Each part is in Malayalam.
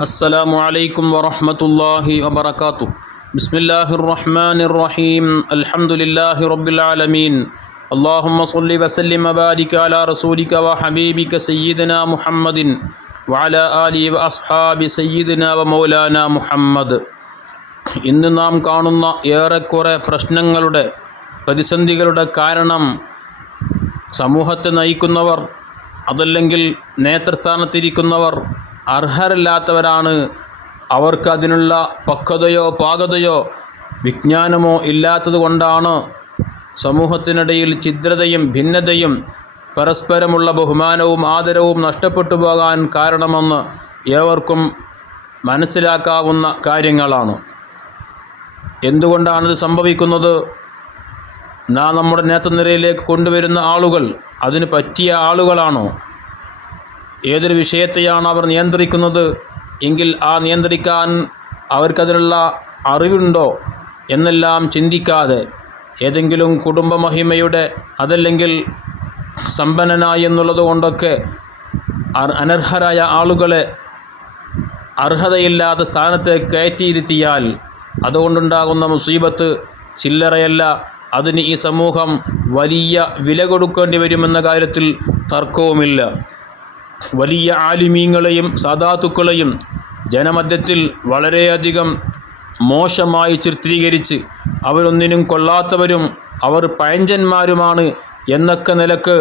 السلام عليكم ورحمة الله وبركاته بسم الله الرحمن الرحيم الحمد لله رب العالمين اللهم صل وسلم وبارك على رسولك وحبيبك سيدنا محمد وعلى آله وأصحاب سيدنا ومولانا محمد ഇന്ന് നാം കാണുന്ന ഏറെക്കുറെ പ്രശ്നങ്ങളുടെ പ്രതിസന്ധികളുടെ കാരണം സമൂഹത്തെ നയിക്കുന്നവർ അതല്ലെങ്കിൽ നേതൃസ്ഥാനത്തിരിക്കുന്നവർ അർഹരല്ലാത്തവരാണ്. അവർക്ക് അതിനുള്ള പക്വതയോ പാകതയോ വിജ്ഞാനമോ ഇല്ലാത്തത് കൊണ്ടാണ് സമൂഹത്തിനിടയിൽ ഛിദ്രതയും ഭിന്നതയും പരസ്പരമുള്ള ബഹുമാനവും ആദരവും നഷ്ടപ്പെട്ടു പോകാൻ കാരണമെന്ന് ഏവർക്കും മനസ്സിലാക്കാവുന്ന കാര്യങ്ങളാണ്. എന്തുകൊണ്ടാണിത് സംഭവിക്കുന്നത്? നാം നമ്മുടെ നേതൃനിരയിലേക്ക് കൊണ്ടുവരുന്ന ആളുകൾ അതിന് പറ്റിയ ആളുകളാണോ? ഏതൊരു വിഷയത്തെയാണ് അവർ നിയന്ത്രിക്കുന്നത്? എങ്കിൽ ആ നിയന്ത്രിക്കാൻ അവർക്കതിനുള്ള അറിവുണ്ടോ എന്നെല്ലാം ചിന്തിക്കാതെ ഏതെങ്കിലും കുടുംബമഹിമയുടെ അതല്ലെങ്കിൽ സമ്പന്നനായി എന്നുള്ളത് കൊണ്ടൊക്കെ അനർഹരായ ആളുകളെ അർഹതയില്ലാത്ത സ്ഥാനത്ത് കയറ്റിയിരുത്തിയാൽ അതുകൊണ്ടുണ്ടാകുന്ന മുസീബത്ത് ചില്ലറയല്ല. അതിന് ഈ സമൂഹം വലിയ വില കൊടുക്കേണ്ടി വരുമെന്ന കാര്യത്തിൽ തർക്കവുമില്ല. വലിയ ആലിമീങ്ങളെയും സാധാത്തുക്കളെയും ജനമധ്യത്തിൽ വളരെയധികം മോശമായി ചിത്രീകരിച്ച് അവരൊന്നിനും കൊള്ളാത്തവരും അവർ പഴഞ്ചന്മാരുമാണ് എന്നൊക്കെ നിലയ്ക്ക്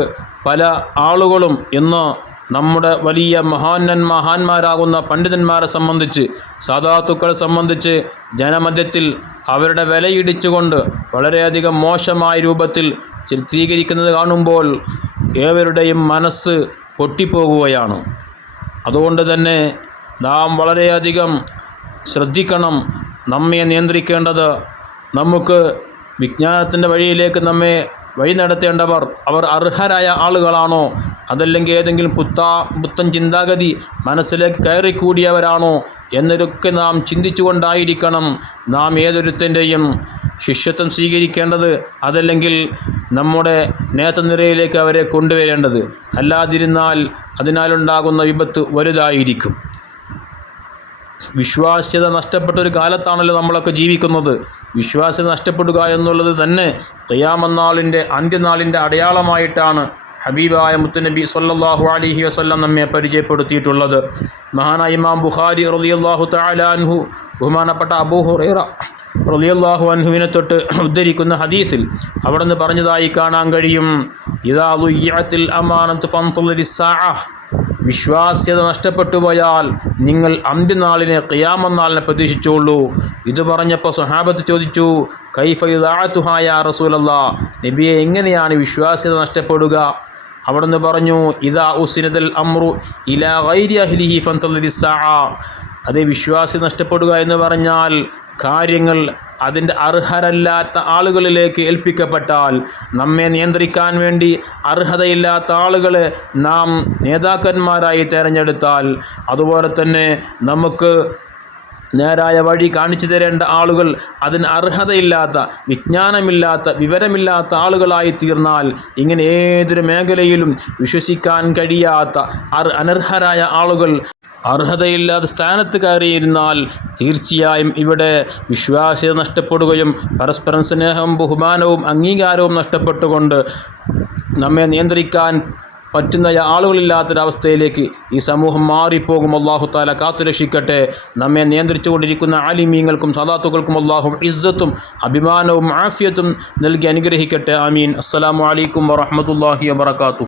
പല ആളുകളും ഇന്ന് നമ്മുടെ വലിയ മഹാന്നൻ മഹാന്മാരാകുന്ന പണ്ഡിതന്മാരെ സംബന്ധിച്ച് സാധാത്തുക്കളെ സംബന്ധിച്ച് ജനമധ്യത്തിൽ അവരുടെ വിലയിടിച്ചുകൊണ്ട് വളരെയധികം മോശമായ രൂപത്തിൽ ചിത്രീകരിക്കുന്നത് കാണുമ്പോൾ ഏവരുടെയും മനസ്സ് പൊട്ടിപ്പോകുകയാണ്. അതുകൊണ്ട് തന്നെ നാം വളരെയധികം ശ്രദ്ധിക്കണം നമ്മെ നിയന്ത്രിക്കേണ്ടത്. നമുക്ക് വിജ്ഞാനത്തിന്റെ വഴിയിലേക്ക് നമ്മെ വഴി നടത്തേണ്ടവർ അവർ അർഹരായ ആളുകളാണോ? അതല്ലെങ്കിൽ ഏതെങ്കിലും പുത്താ പുത്തൻ ചിന്താഗതി മനസ്സിലേക്ക് കയറിക്കൂടിയവരാണോ? എന്നൊരൊക്കെ നാം ചിന്തിച്ചുകൊണ്ടായിരിക്കണം നാം ഏതൊരുത്തന്റെയും ശിഷ്യത്വം സ്വീകരിക്കേണ്ടത്. അതല്ലെങ്കിൽ നമ്മുടെ നേതൃനിരയിലേക്ക് അവരെ കൊണ്ടുവരേണ്ടത് അല്ലാതിരുന്നാൽ അതിനാലുണ്ടാകുന്ന വിപത്ത് വലുതായിരിക്കും. വിശ്വാസ്യത നഷ്ടപ്പെട്ട ഒരു കാലത്താണല്ലോ നമ്മളൊക്കെ ജീവിക്കുന്നത്. വിശ്വാസ്യത നഷ്ടപ്പെടുക എന്നുള്ളത് തന്നെ തയ്യാമന്നാളിന്റെ അന്ത്യനാളിന്റെ അടയാളമായിട്ടാണ് ഹബീബായ മുത്തുനബി സല്ലാഹു അലൈഹി വസല്ലം നമ്മെ പരിചയപ്പെടുത്തിയിട്ടുള്ളത്. മഹാനായ ഇമാം ബുഖാരി റളിയല്ലാഹു തആല അൻഹു ബഹുമാനപ്പെട്ട അബൂ ഹുറൈറ റളിയല്ലാഹു അൻഹുവിനെ തൊട്ട് ഉദ്ധരിക്കുന്ന ഹദീസിൽ അവിടെ നിന്ന് പറഞ്ഞതായി കാണാൻ കഴിയും. ഫൻതുലിസ്സാഅ വിശ്വാസ്യത നഷ്ടപ്പെട്ടു പോയാൽ നിങ്ങൾ അന്ത്യനാളിനെ ഖിയാമനാളിനെ പ്രതീക്ഷിച്ചോളൂ ഇത് പറഞ്ഞപ്പോൾ സ്വഹാബത്ത് ചോദിച്ചു കൈഫയുദാത്തുഹായ റസൂലല്ലാ? നബിയെ എങ്ങനെയാണ് വിശ്വാസ്യത നഷ്ടപ്പെടുക? അവിടുന്ന് പറഞ്ഞു ഇതാ ഉസിനതൽ അമ്രു ഇലാ ഗൈരി അഹ്ലിഹി ഫന്തലിസാ അതേ വിശ്വാസി നഷ്ടപ്പെടുക എന്ന് പറഞ്ഞാൽ കാര്യങ്ങൾ അതിന്റെ അർഹരല്ലാത്ത ആളുകളിലേക്ക് ഏൽപ്പിക്കപ്പെട്ടാൽ നമ്മെ നിയന്ത്രിക്കാൻ വേണ്ടി അർഹതയില്ലാത്ത ആളുകളെ നാം നേതാക്കന്മാരായി തിരഞ്ഞെടുത്താൽ അതുപോലെ തന്നെ നമുക്ക് നേരായ വഴി കാണിച്ചു തരേണ്ട ആളുകൾ അതിന് അർഹതയില്ലാത്ത വിജ്ഞാനമില്ലാത്ത വിവരമില്ലാത്ത ആളുകളായി തീർന്നാൽ ഇങ്ങനെ ഏതൊരു മേഖലയിലും വിശ്വസിക്കാൻ കഴിയാത്ത അർ അനർഹരായ ആളുകൾ അർഹതയില്ലാത്ത സ്ഥാനത്ത് കയറിയിരുന്നാൽ തീർച്ചയായും ഇവിടെ വിശ്വാസ്യത നഷ്ടപ്പെടുകയും പരസ്പരം സ്നേഹവും ബഹുമാനവും അംഗീകാരവും നഷ്ടപ്പെട്ടുകൊണ്ട് നമ്മെ നിയന്ത്രിക്കാൻ പറ്റുന്ന ആളുകളില്ലാത്തൊരവസ്ഥയിലേക്ക് ഈ സമൂഹം മാറിപ്പോകും. അള്ളാഹു താല കാത്തുരക്ഷിക്കട്ടെ. നമ്മെ നിയന്ത്രിച്ചു കൊണ്ടിരിക്കുന്ന ആലിമീങ്ങൾക്കും സദാത്തുകൾക്കും അള്ളാഹു ഇസ്സത്തും അഭിമാനവും ആഫിയത്തും നൽകി അനുഗ്രഹിക്കട്ടെ. ആമീൻ. അസ്സലാമു അലൈക്കും വറഹമത്തല്ലാഹി വബർക്കാത്തു